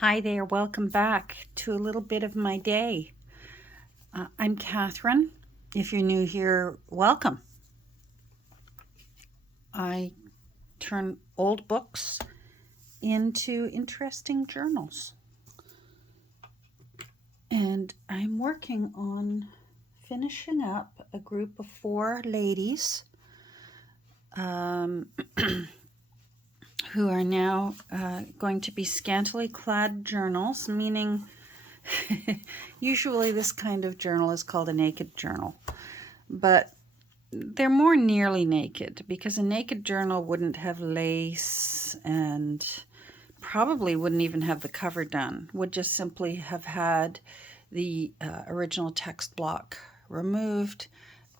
Hi there, welcome back to a little bit of my day. I'm Catherine. If you're new here, welcome. I turn old books into interesting journals. And I'm working on finishing up a group of 4 ladies who are now going to be scantily clad journals, meaning usually this kind of journal is called a naked journal, but they're more nearly naked because a naked journal wouldn't have lace and probably wouldn't even have the cover done, would just simply have had the original text block removed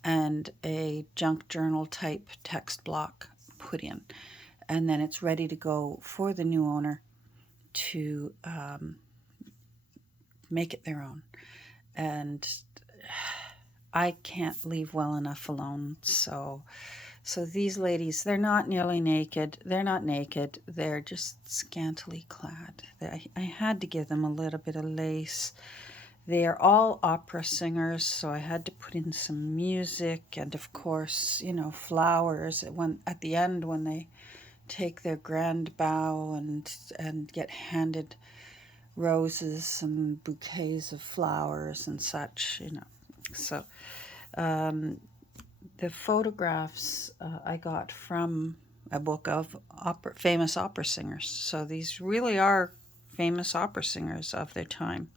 and a junk journal type text block put in. And then it's ready to go for the new owner to make it their own. And I can't leave well enough alone. So these ladies, they're not nearly naked. They're not naked. They're just scantily clad. I had to give them a little bit of lace. They are all opera singers, so I had to put in some music and, of course, flowers at the end when they take their grand bow and get handed roses and bouquets of flowers and such, So the photographs I got from a book of famous opera singers. So these really are famous opera singers of their time.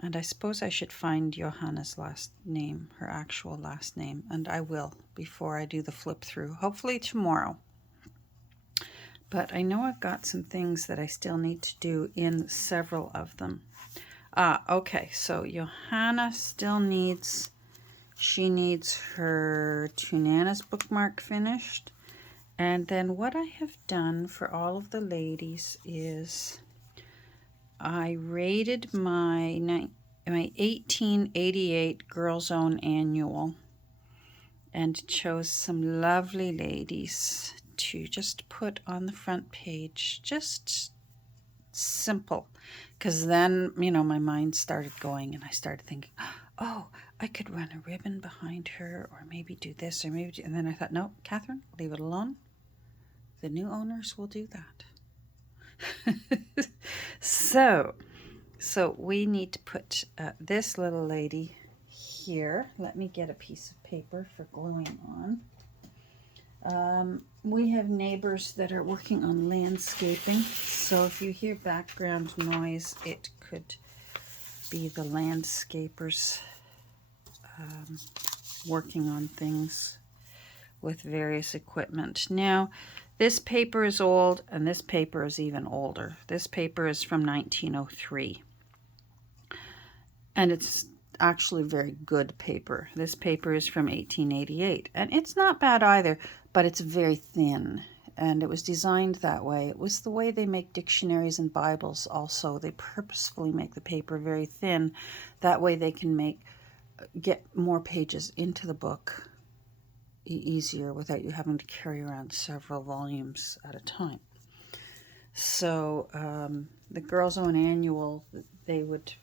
And I suppose I should find Johanna's last name, her actual last name, and I will before I do the flip through, hopefully tomorrow. But I know I've got some things that I still need to do in several of them. Okay, so Johanna still needs her Tunana's bookmark finished. And then what I have done for all of the ladies is I rated my 1888 Girls Own Annual and chose some lovely ladies to just put on the front page, just simple, because then my mind started going and I started thinking, oh, I could run a ribbon behind her or maybe do this or maybe and then I thought, no, Catherine, leave it alone. The new owners will do that. So we need to put this little lady here. Let me get a piece of paper for gluing on. We have neighbors that are working on landscaping, so if you hear background noise, it could be the landscapers working on things with various equipment. Now, this paper is old, and this paper is even older. This paper is from 1903, and it's actually very good paper. This paper is from 1888, and it's not bad either, but it's very thin, and it was designed that way. It was the way they make dictionaries and Bibles also. They purposefully make the paper very thin. That way they can get more pages into the book easier without you having to carry around several volumes at a time. So the Girls Own Annual, they would,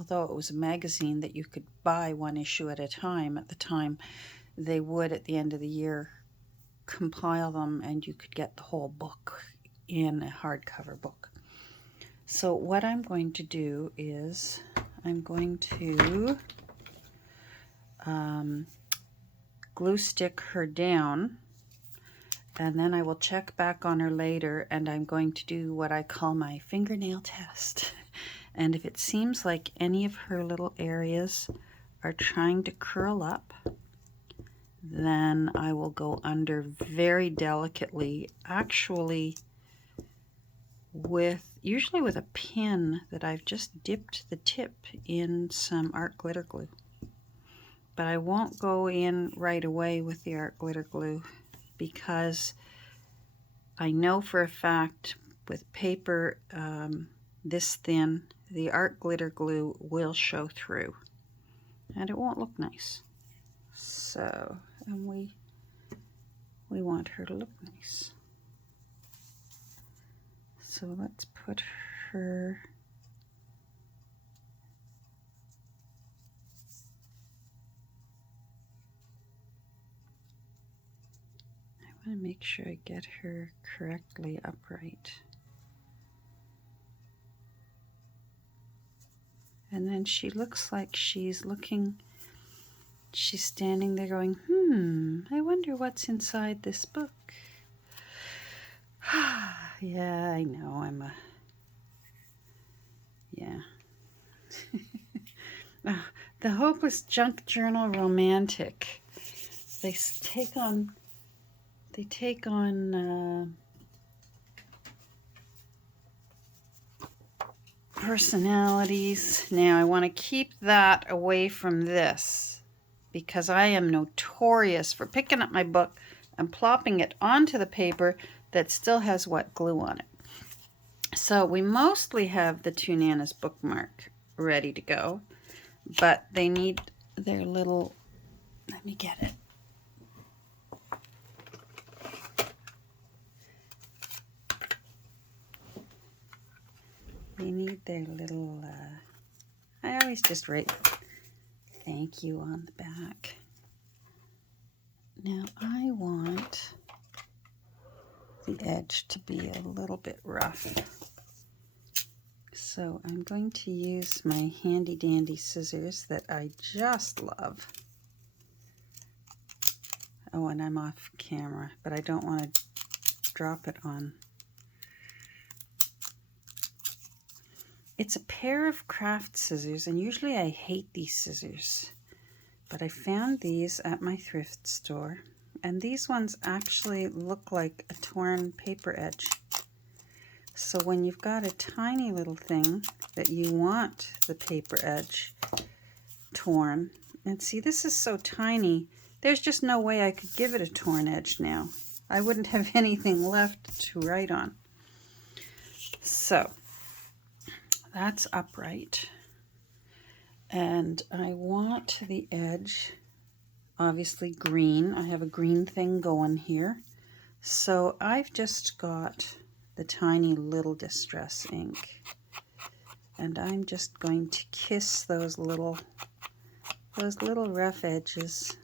although it was a magazine that you could buy one issue at a time at the time, they would at the end of the year compile them and you could get the whole book in a hardcover book. So what I'm going to do is I'm going to glue stick her down, and then I will check back on her later, and I'm going to do what I call my fingernail test. And if it seems like any of her little areas are trying to curl up, then I will go under very delicately, actually usually with a pin that I've just dipped the tip in some art glitter glue. But I won't go in right away with the art glitter glue because I know for a fact with paper this thin, the art glitter glue will show through and it won't look nice. So, and we want her to look nice. So let's put her. I want to make sure I get her correctly upright. And then she looks like she's standing there going, I wonder what's inside this book. Yeah, I know, yeah. The Hopeless Junk Journal Romantic. They take on personalities. Now I want to keep that away from this because I am notorious for picking up my book and plopping it onto the paper that still has wet glue on it. So we mostly have the Two Nanas bookmark ready to go, but they need their little, let me get it. They need their little, I always just write thank you on the back. Now I want the edge to be a little bit rough. So I'm going to use my handy dandy scissors that I just love. Oh, and I'm off camera, but I don't want to drop it on. It's a pair of craft scissors, and usually I hate these scissors, but I found these at my thrift store, and these ones actually look like a torn paper edge. So when you've got a tiny little thing that you want the paper edge torn, and see, this is so tiny, there's just no way I could give it a torn edge now. I wouldn't have anything left to write on. So that's upright, and I want the edge obviously green. I have a green thing going here, so I've just got the tiny little distress ink, and I'm just going to kiss those little rough edges.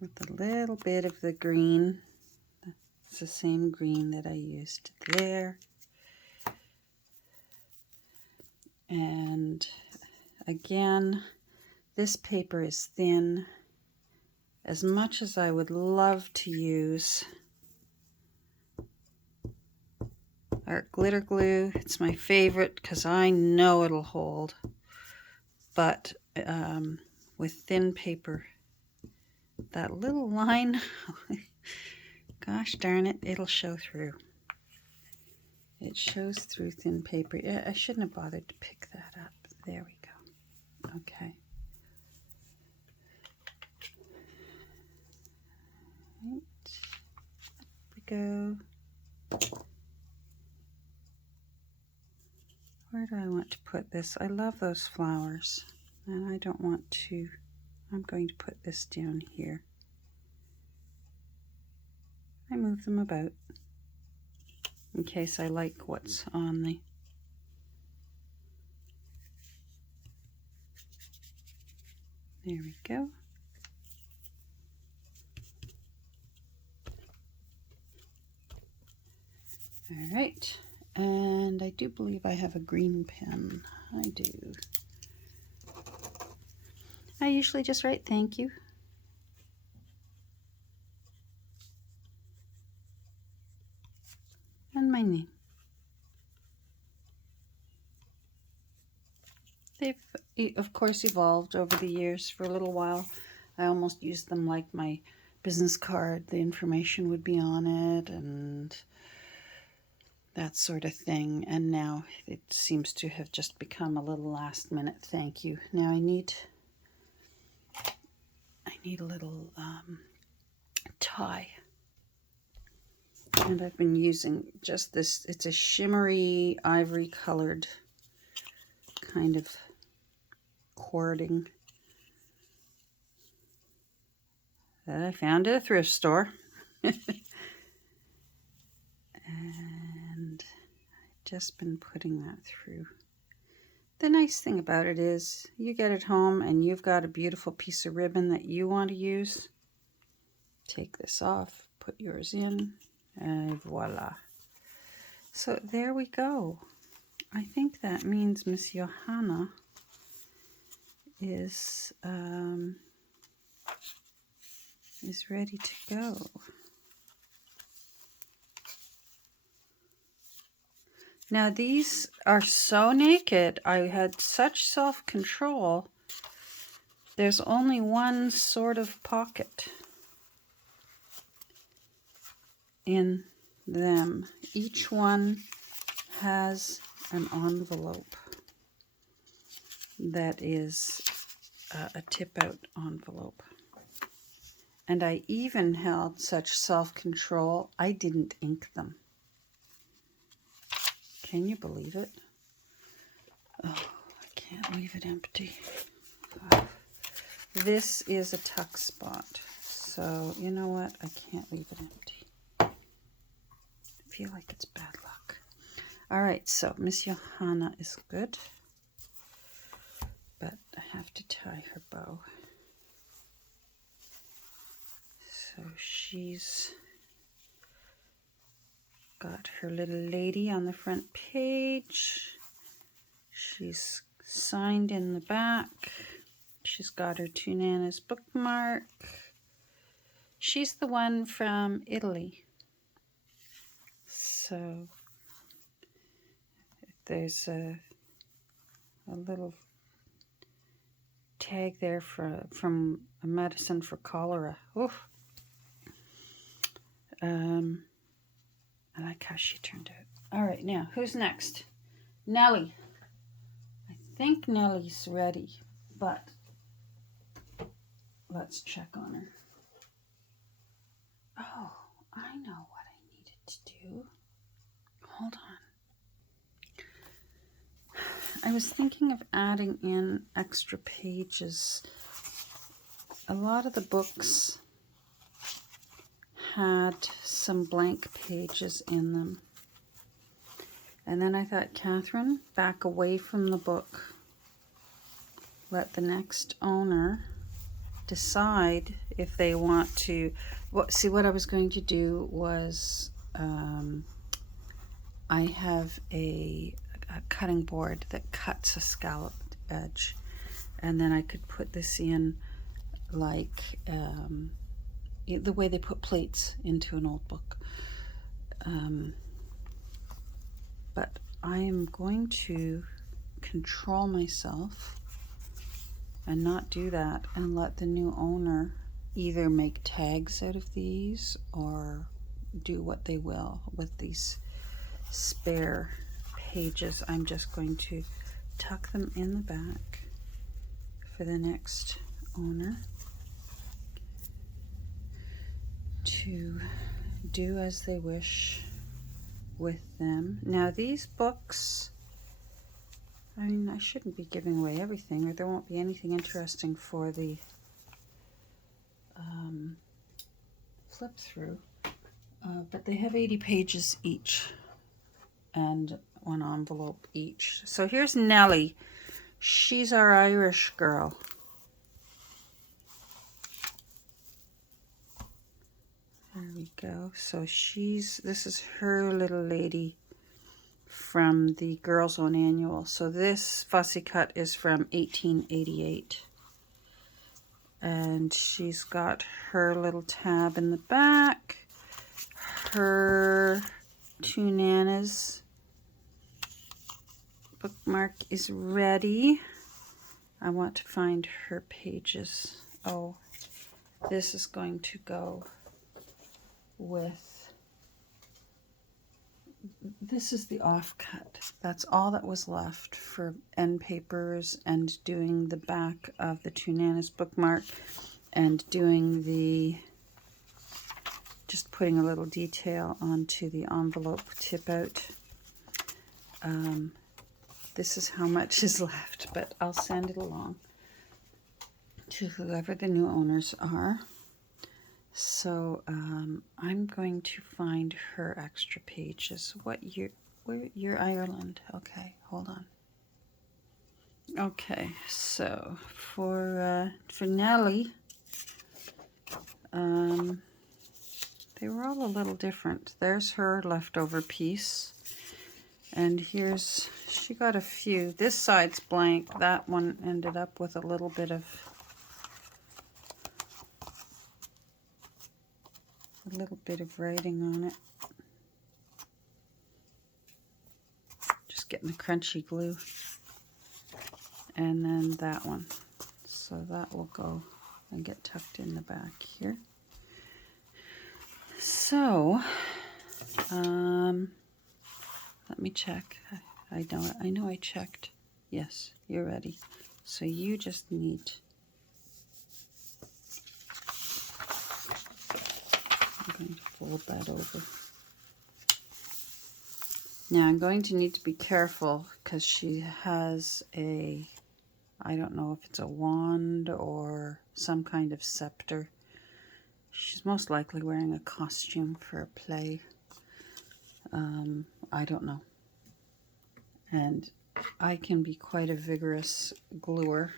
With a little bit of the green. It's the same green that I used there. And again, this paper is thin. As much as I would love to use art glitter glue, it's my favorite because I know it'll hold. But with thin paper, that little line, gosh darn it, it'll show through. It shows through thin paper. Yeah, I shouldn't have bothered to pick that up. There we go. Okay. Right. Up we go. Where do I want to put this? I love those flowers, and I don't want to. I'm going to put this down here. I move them about in case I like what's on the. There we go. All right, and I do believe I have a green pen. I do. I usually just write thank you. And my name. They've, of course, evolved over the years. For a little while, I almost used them like my business card. The information would be on it and that sort of thing. And now it seems to have just become a little last-minute thank you. Now I need a little tie. And I've been using just this, it's a shimmery ivory colored kind of cording that I found at a thrift store. And I've just been putting that through. The nice thing about it is you get it home and you've got a beautiful piece of ribbon that you want to use. Take this off, put yours in, and voila. So there we go. I think that means Miss Johanna is ready to go. Now these are so naked. I had such self-control. There's only one sort of pocket in them. Each one has an envelope that is a tip-out envelope. And I even held such self-control, I didn't ink them. Can you believe it? Oh, I can't leave it empty. This is a tuck spot, so you know what? I can't leave it empty. I feel like it's bad luck. All right, so Miss Johanna is good, but I have to tie her bow. So she's got her little lady on the front page. She's signed in the back. She's got her Two Nanas bookmark. She's the one from Italy. So there's a little tag there from a medicine for cholera. Oof. I like how she turned out. All right, now, who's next? Nellie. I think Nellie's ready, but let's check on her. Oh, I know what I needed to do. Hold on. I was thinking of adding in extra pages. A lot of the books had some blank pages in them. And then I thought, Catherine, back away from the book. Let the next owner decide if they want to. See, what I was going to do was I have a cutting board that cuts a scalloped edge. And then I could put this in like the way they put plates into an old book. But I am going to control myself and not do that and let the new owner either make tags out of these or do what they will with these spare pages. I'm just going to tuck them in the back for the next owner to do as they wish with them. Now these books, I mean, I shouldn't be giving away everything, or there won't be anything interesting for the flip through, but they have 80 pages each and one envelope each. So here's Nellie. She's our Irish girl. There we go. So this is her little lady from the Girls' Own Annual. So this fussy cut is from 1888. And she's got her little tab in the back. Her Two Nanas bookmark is ready. I want to find her pages. Oh, this is going to go with, this is the offcut. That's all that was left for end papers and doing the back of the Two Nanas bookmark and doing the just putting a little detail onto the envelope tip out. This is how much is left, but I'll send it along to whoever the new owners are. So I'm going to find her extra pages. What year? You're Ireland. Okay, hold on. Okay, so for Nellie, they were all a little different. There's her leftover piece, and here's, she got a few. This side's blank. That one ended up with a little bit of writing on it. Just getting the crunchy glue. And then that one. So that will go and get tucked in the back here. So, let me check. I know I checked. Yes, you're ready. So you just need, I'm going to fold that over. Now I'm going to need to be careful because she has a, I don't know if it's a wand or some kind of scepter. She's most likely wearing a costume for a play. I don't know. And I can be quite a vigorous gluer,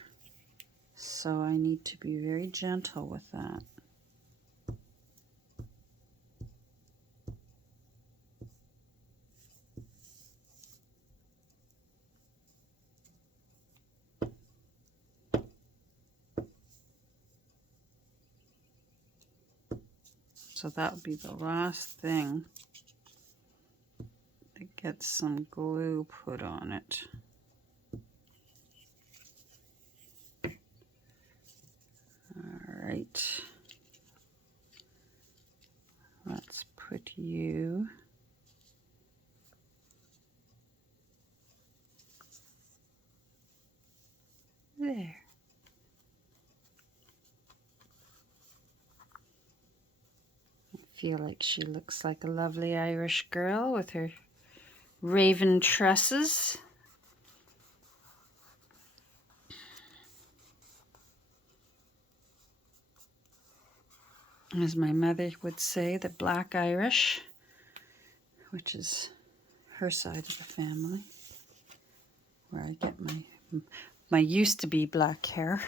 so I need to be very gentle with that. So that would be the last thing that gets some glue put on it. All right. Let's put you there. Feel like she looks like a lovely Irish girl with her raven tresses. As my mother would say, the Black Irish, which is her side of the family, where I get my used to be black hair.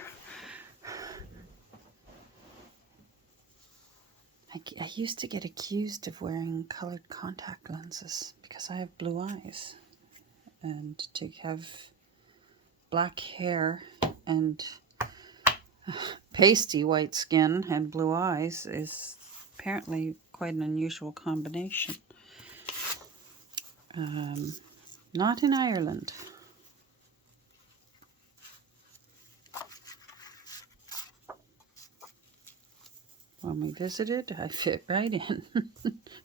I used to get accused of wearing colored contact lenses because I have blue eyes. And to have black hair and pasty white skin and blue eyes is apparently quite an unusual combination. Not in Ireland. When we visited, I fit right in.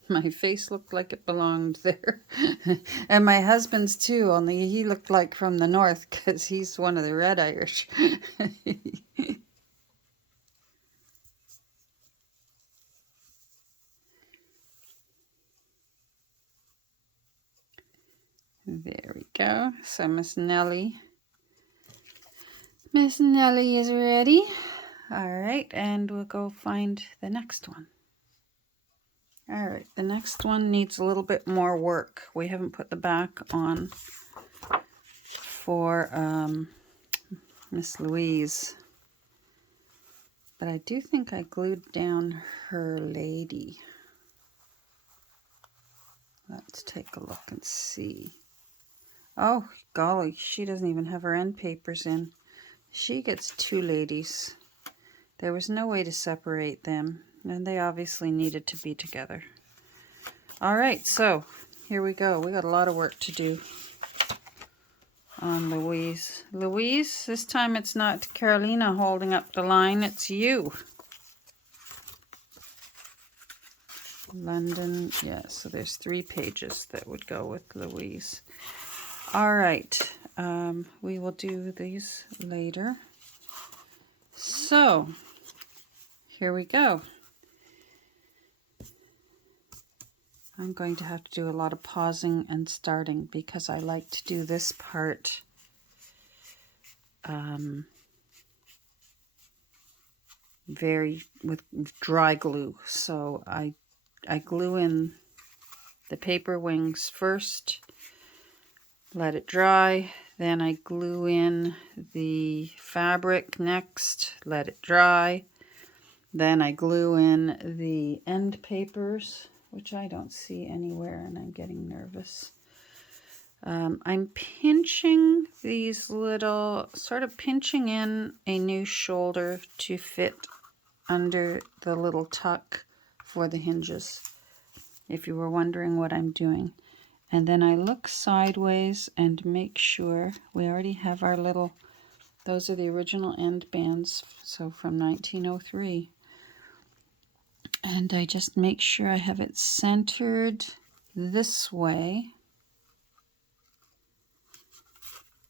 My face looked like it belonged there. And my husband's too, only he looked like from the north because he's one of the red Irish. There we go. So Miss Nellie is ready. All right, and we'll go find the next one. All right, the next one needs a little bit more work. We haven't put the back on for Miss Louise, but I do think I glued down her lady. Let's take a look and see. Oh, golly, she doesn't even have her end papers in. She gets two ladies. There was no way to separate them, and they obviously needed to be together. All right, so here we go. We got a lot of work to do on Louise. Louise, this time it's not Carolina holding up the line, it's you. London, yeah, so there's 3 pages that would go with Louise. All right, we will do these later. So, here we go. I'm going to have to do a lot of pausing and starting because I like to do this part with dry glue. So I glue in the paper wings first, let it dry, then I glue in the fabric next, let it dry, then I glue in the end papers, which I don't see anywhere, and I'm getting nervous. I'm pinching these little, sort of pinching in a new shoulder to fit under the little tuck for the hinges, if you were wondering what I'm doing. And then I look sideways and make sure we already have our little, those are the original end bands, so from 1903. And I just make sure I have it centered this way.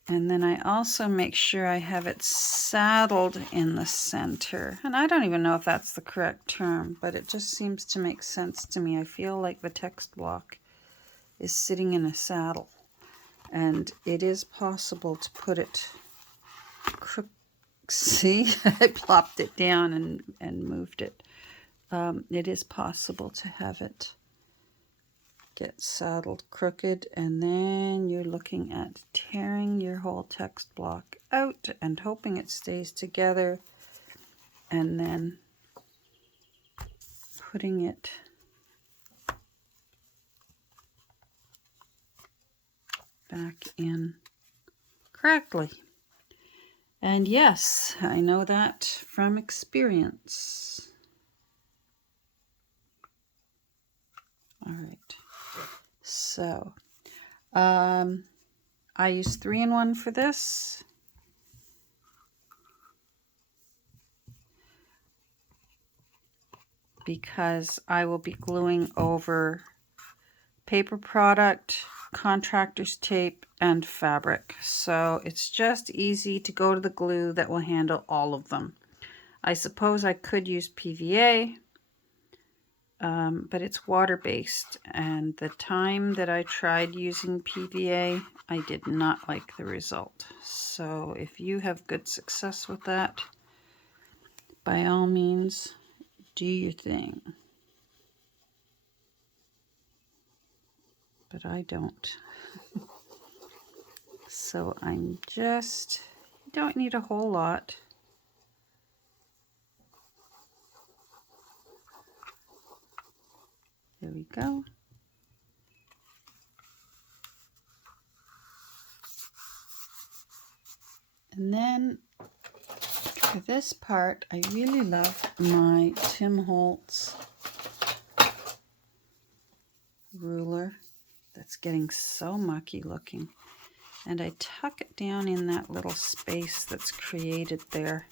And then I also make sure I have it saddled in the center. And I don't even know if that's the correct term, but it just seems to make sense to me. I feel like the text block is sitting in a saddle. And it is possible to put it see, I plopped it down and moved it. It is possible to have it get saddled crooked, and then you're looking at tearing your whole text block out and hoping it stays together, and then putting it back in correctly. And yes, I know that from experience. All right. So, I use 3-in-1 for this. Because I will be gluing over paper product, contractor's tape, and fabric. So it's just easy to go to the glue that will handle all of them. I suppose I could use PVA, but it's water-based, and the time that I tried using PVA, I did not like the result. So if you have good success with that, by all means, do your thing. But I don't. So I'm just, you don't need a whole lot. There we go. And then for this part, I really love my Tim Holtz ruler that's getting so mucky looking. And I tuck it down in that little space that's created there.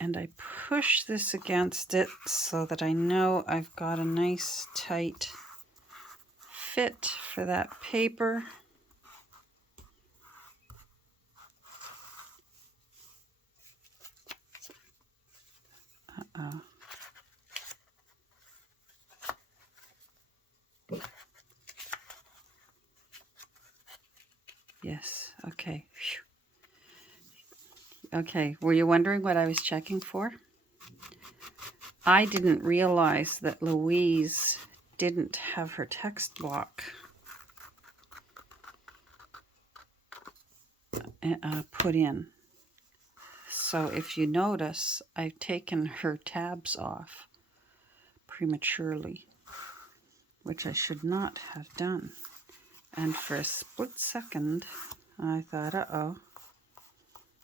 And I push this against it so that I know I've got a nice tight fit for that paper. Uh-oh. Yes, okay. Phew. Okay, were you wondering what I was checking for? I didn't realize that Louise didn't have her text block put in. So if you notice, I've taken her tabs off prematurely, which I should not have done. And for a split second, I thought, uh-oh,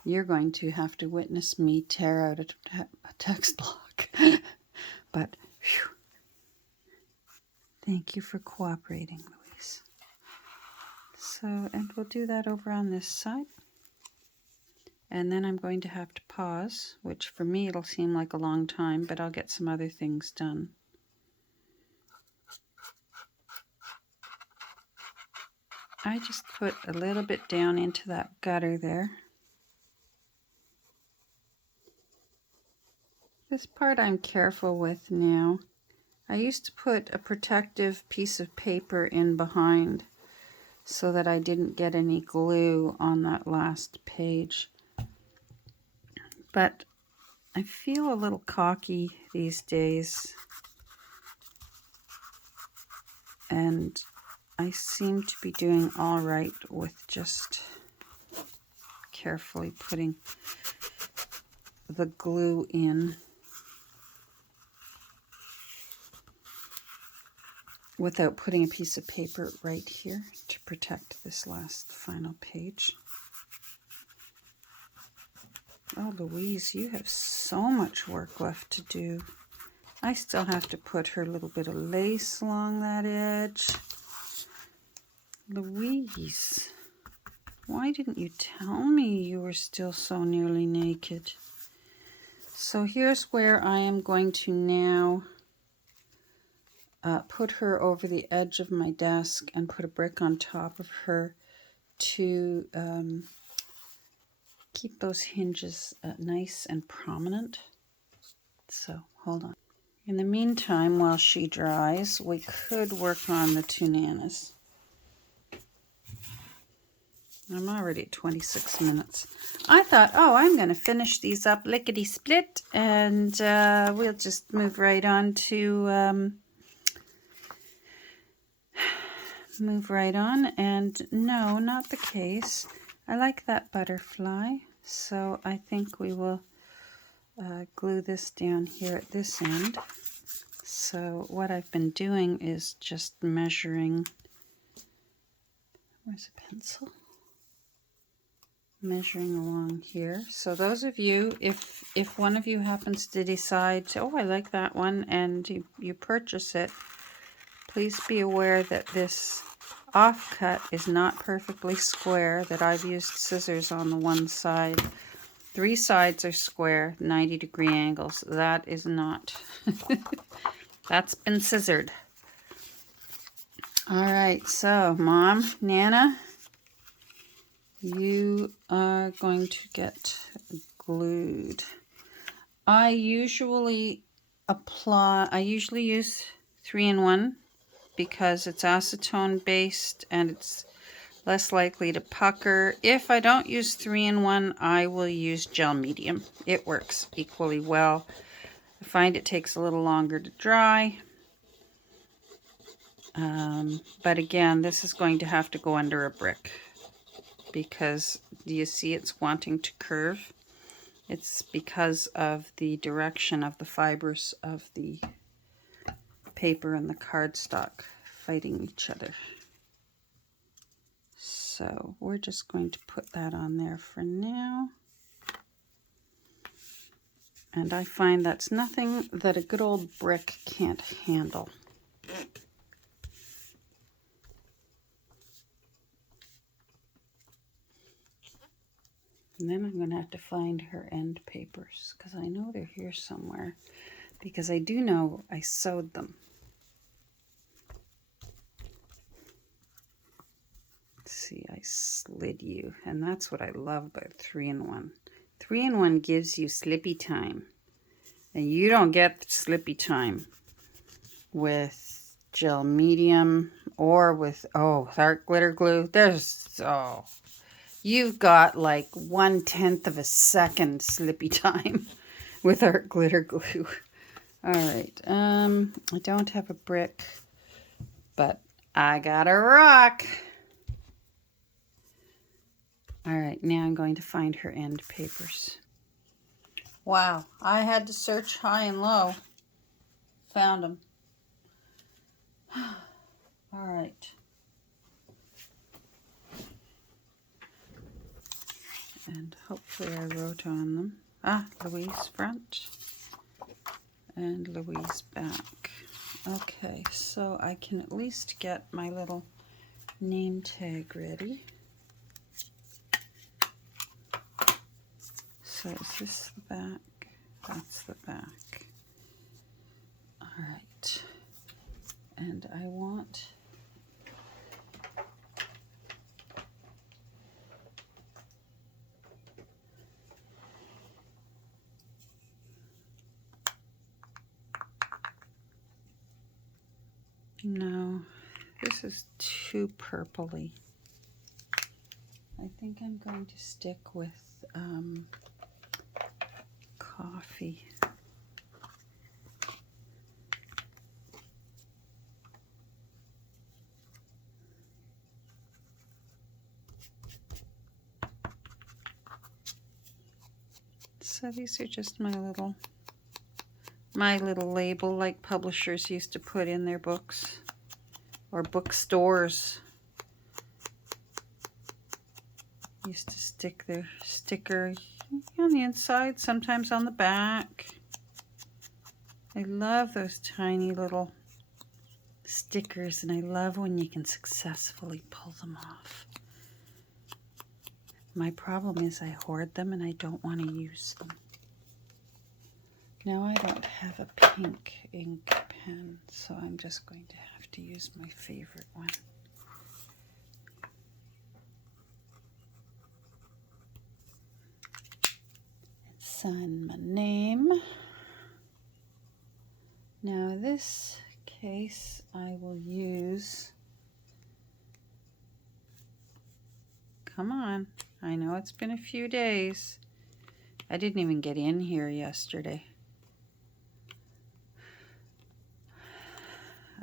you're going to have to witness me tear out a text block. But, whew, thank you for cooperating, Louise. So, and we'll do that over on this side. And then I'm going to have to pause, which for me it'll seem like a long time, but I'll get some other things done. I just put a little bit down into that gutter there. This part I'm careful with now. I used to put a protective piece of paper in behind so that I didn't get any glue on that last page. But I feel a little cocky these days, and I seem to be doing all right with just carefully putting the glue in without putting a piece of paper right here to protect this last final page. Oh, Louise, you have so much work left to do. I still have to put her little bit of lace along that edge. Louise, why didn't you tell me you were still so nearly naked? So here's where I am going to now put her over the edge of my desk and put a brick on top of her to keep those hinges nice and prominent. So hold on. In the meantime, while she dries, we could work on the two nanas. I'm already at 26 minutes. I thought, oh, I'm going to finish these up lickety-split, and we'll just move right on to... and no, not the case. I like that butterfly, so I think we will glue this down here at this end. So what I've been doing is just measuring... Where's a pencil? Measuring along here. So those of you, if one of you happens to decide, oh, I like that one, and you purchase it, please be aware that this offcut is not perfectly square, that I've used scissors on the one side. 3 sides are square, 90-degree angles. That is not. That's been scissored. All right, so Mom, Nana, you are going to get glued. I usually use 3-in-1 because it's acetone based and it's less likely to pucker. If I don't use 3-in-1, I will use gel medium. It works equally well. I find it takes a little longer to dry. But again, this is going to have to go under a brick because do you see it's wanting to curve? It's because of the direction of the fibers of the paper and the cardstock fighting each other. So we're just going to put that on there for now. And I find that's nothing that a good old brick can't handle. And then I'm going to have to find her end papers because I know they're here somewhere, because I do know I sewed them. Let's see, I slid you, and that's what I love about 3-in-1. 3-in-1 gives you slippy time, and you don't get slippy time with gel medium or with, art glitter glue. You've got like 1/10 of a second slippy time with art glitter glue. All right, I don't have a brick, but I got a rock. All right, now I'm going to find her end papers. Wow, I had to search high and low. Found them. All right. And hopefully I wrote on them. Louise front and Louise back. Okay, so I can at least get my little name tag ready. So is this the back? That's the back. All right. And I want No, this is too purpley. I think I'm going to stick with coffee. So these are just my little label like publishers used to put in their books, or bookstores used to stick their sticker on the inside, sometimes on the back. I love those tiny little stickers, and I love when you can successfully pull them off. My problem is I hoard them and I don't want to use them. Now I don't have a pink ink pen, so I'm just going to have to use my favorite one. Sign my name. Now this case I will use, come on, I know it's been a few days. I didn't even get in here yesterday.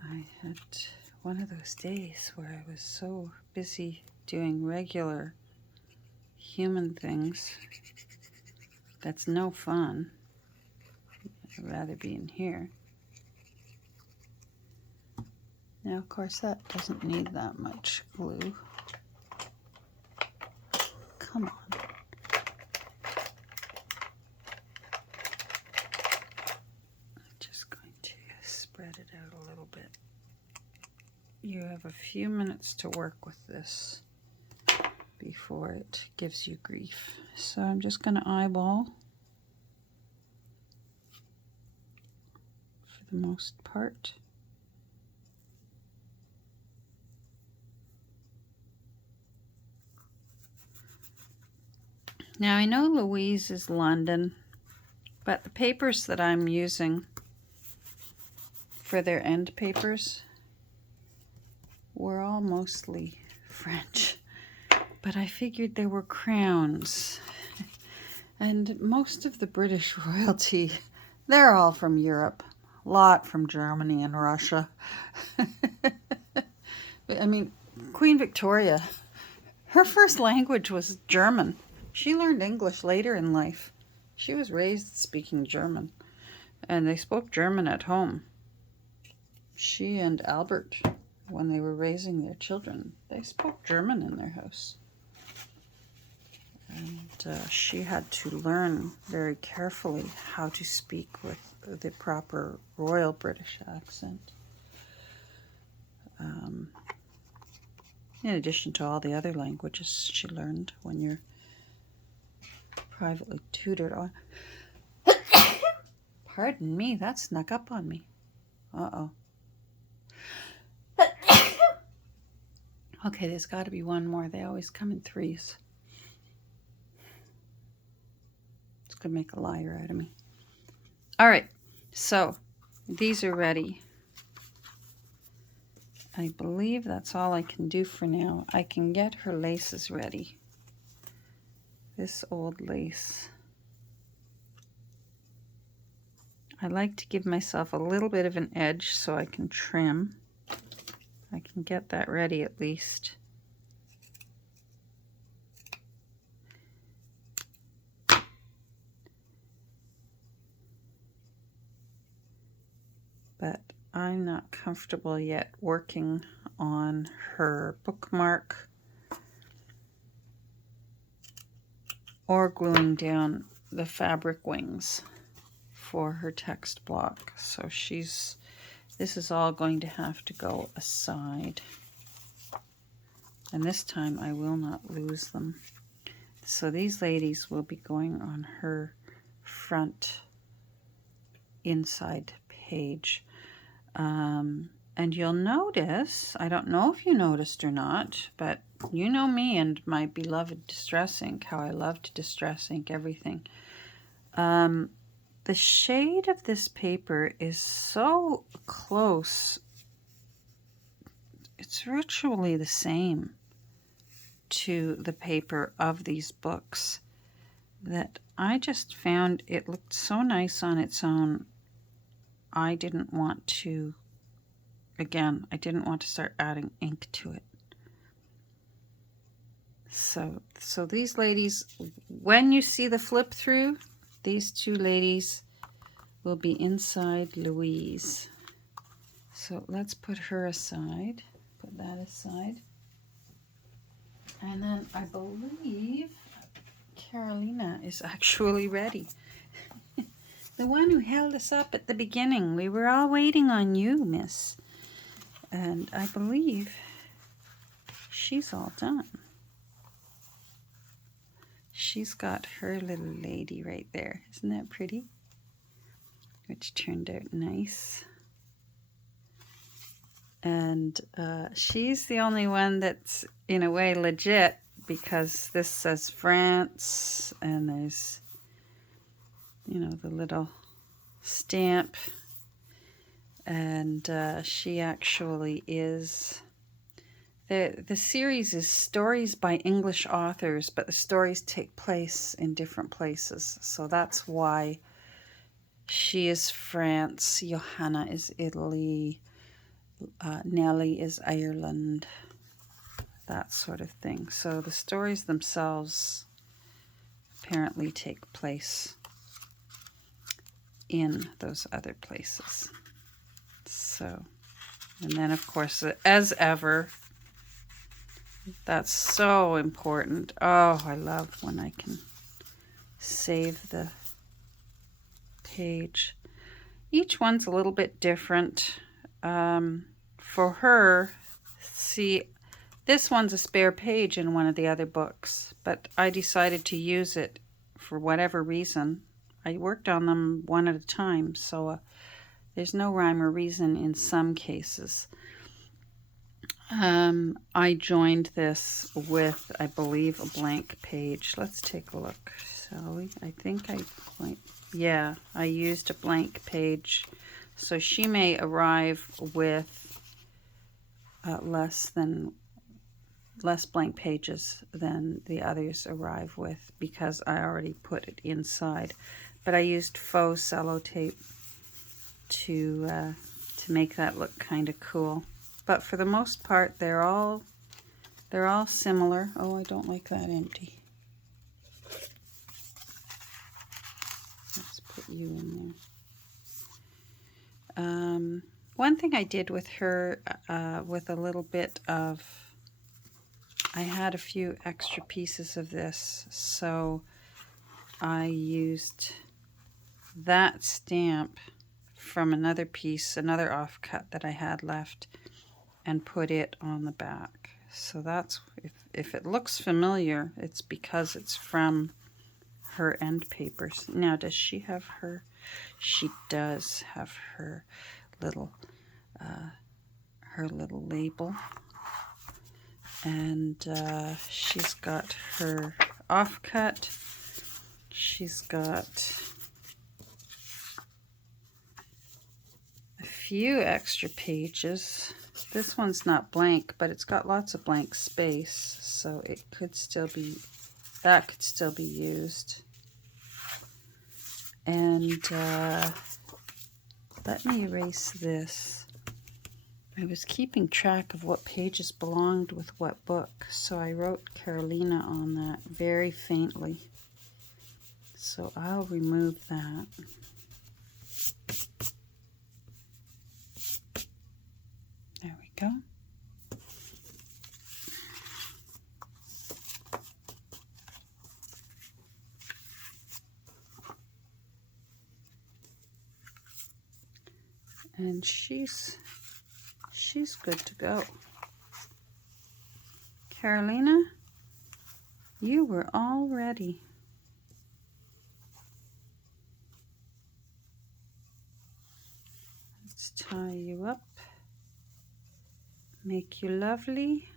I had one of those days where I was so busy doing regular human things. That's no fun. I'd rather be in here. Now, of course, that doesn't need that much glue. Come on. I'm just going to spread it out a little bit. You have a few minutes to work with this before it gives you grief. So I'm just going to eyeball for the most part. Now I know Louise is London, but the papers that I'm using for their end papers were all mostly French. But I figured they were crowns. And most of the British royalty, they're all from Europe. A lot from Germany and Russia. I mean, Queen Victoria, her first language was German. She learned English later in life. She was raised speaking German. And they spoke German at home. She and Albert, when they were raising their children, they spoke German in their house. And she had to learn very carefully how to speak with the proper royal British accent. In addition to all the other languages she learned when you're privately tutored on. Pardon me, that snuck up on me. Uh-oh. Okay, there's got to be one more. They always come in threes. It's going to make a liar out of me. All right, so these are ready. I believe that's all I can do for now. I can get her laces ready. This old lace. I like to give myself a little bit of an edge so I can trim. I can get that ready at least. But I'm not comfortable yet working on her bookmark or gluing down the fabric wings for her text block. So this is all going to have to go aside. And this time I will not lose them. So these ladies will be going on her front inside page. And you'll notice, I don't know if you noticed or not, but you know me and my beloved Distress Ink, how I love to Distress Ink everything. The shade of this paper is so close it's virtually the same to the paper of these books that I just found it looked so nice on its own. I didn't want to, again, I didn't want to start adding ink to it. So these ladies, when you see the flip through, these two ladies will be inside Louise. So let's put her aside, put that aside. And then I believe Carolina is actually ready. The one who held us up at the beginning. We were all waiting on you, miss. And I believe she's all done. She's got her little lady right there. Isn't that pretty? Which turned out nice. And she's the only one that's in a way legit, because this says France and there's, you know, the little stamp. And she actually is... The series is stories by English authors, but the stories take place in different places. So that's why she is France, Johanna is Italy, Nellie is Ireland, that sort of thing. So the stories themselves apparently take place in those other places. So, and then of course, as ever, that's so important. Oh, I love when I can save the page. Each one's a little bit different. For her, see, this one's a spare page in one of the other books, but I decided to use it for whatever reason. I worked on them one at a time, so there's no rhyme or reason in some cases. I joined this with, I believe, a blank page. Let's take a look, shall we? I think yeah, I used a blank page. So she may arrive with less blank pages than the others arrive with, because I already put it inside. But I used faux sellotape to make that look kind of cool. But for the most part, they're all similar. Oh, I don't like that empty. Let's put you in there. One thing I did with her, with a little bit of, I had a few extra pieces of this, so I used that stamp from another piece, another offcut that I had left, and put it on the back. So that's, if it looks familiar, it's because it's from her end papers. Now, does she have her? She does have her little label, and she's got her offcut. She's got a few extra pages. This one's not blank, but it's got lots of blank space, so it could still be, that could still be used. And let me erase this. I was keeping track of what pages belonged with what book, so I wrote Carolina on that very faintly. So I'll remove that. There we go. And she's good to go. Carolina, you were all ready. Let's tie you up. Make you lovely.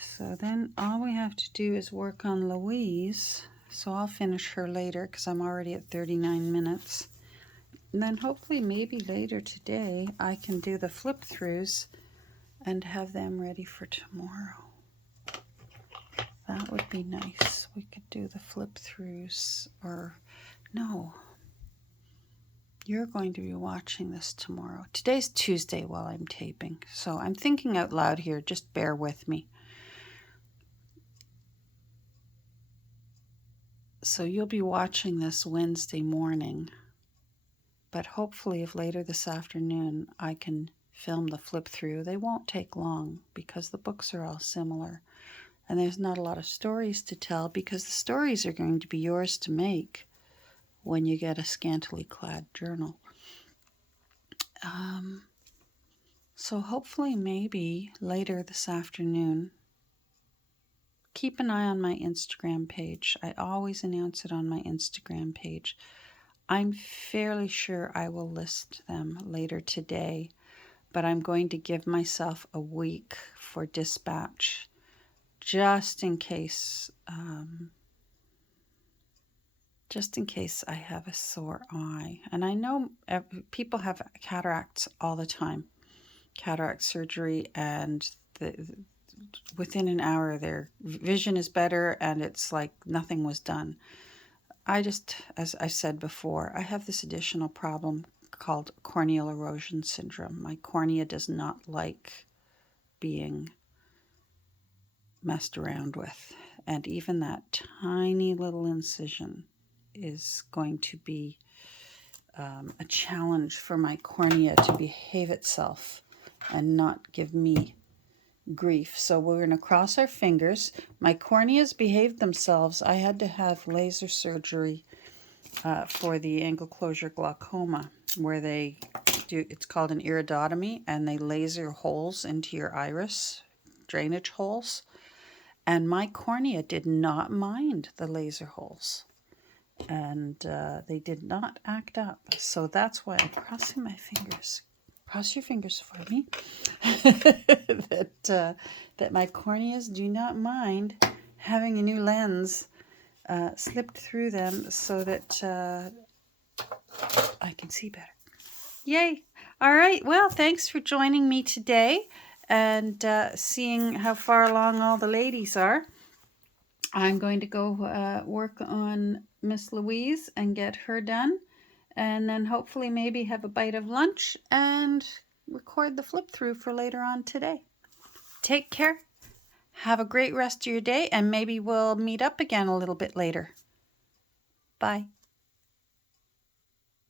So then all we have to do is work on Louise. So I'll finish her later because I'm already at 39 minutes. And then hopefully maybe later today I can do the flip throughs and have them ready for tomorrow. That would be nice. We could do the flip throughs, or no. You're going to be watching this tomorrow. Today's Tuesday while I'm taping, so I'm thinking out loud here. Just bear with me. So you'll be watching this Wednesday morning, but hopefully if later this afternoon I can film the flip through. They won't take long because the books are all similar, and there's not a lot of stories to tell because the stories are going to be yours to make when you get a scantily clad journal. So hopefully maybe later this afternoon, keep an eye on my Instagram page. I always announce it on my Instagram page. I'm fairly sure I will list them later today, but I'm going to give myself a week for dispatch just in case I have a sore eye. And I know people have cataracts all the time, cataract surgery, and within an hour their vision is better and it's like nothing was done. As I said before, I have this additional problem called corneal erosion syndrome. My cornea does not like being messed around with. And even that tiny little incision is going to be a challenge for my cornea to behave itself and not give me grief. So we're going to cross our fingers. My corneas behaved themselves. I had to have laser surgery for the angle closure glaucoma, where they do, it's called an iridotomy, and they laser holes into your iris, drainage holes. And my cornea did not mind the laser holes, and they did not act up. So that's why I'm crossing my fingers. Cross your fingers for me. that my corneas do not mind having a new lens slipped through them so that I can see better. Yay! All right. Well, thanks for joining me today and seeing how far along all the ladies are. I'm going to go work on Miss Louise and get her done, and then hopefully maybe have a bite of lunch and record the flip through for later on today. Take care. Have a great rest of your day, and maybe we'll meet up again a little bit later. Bye.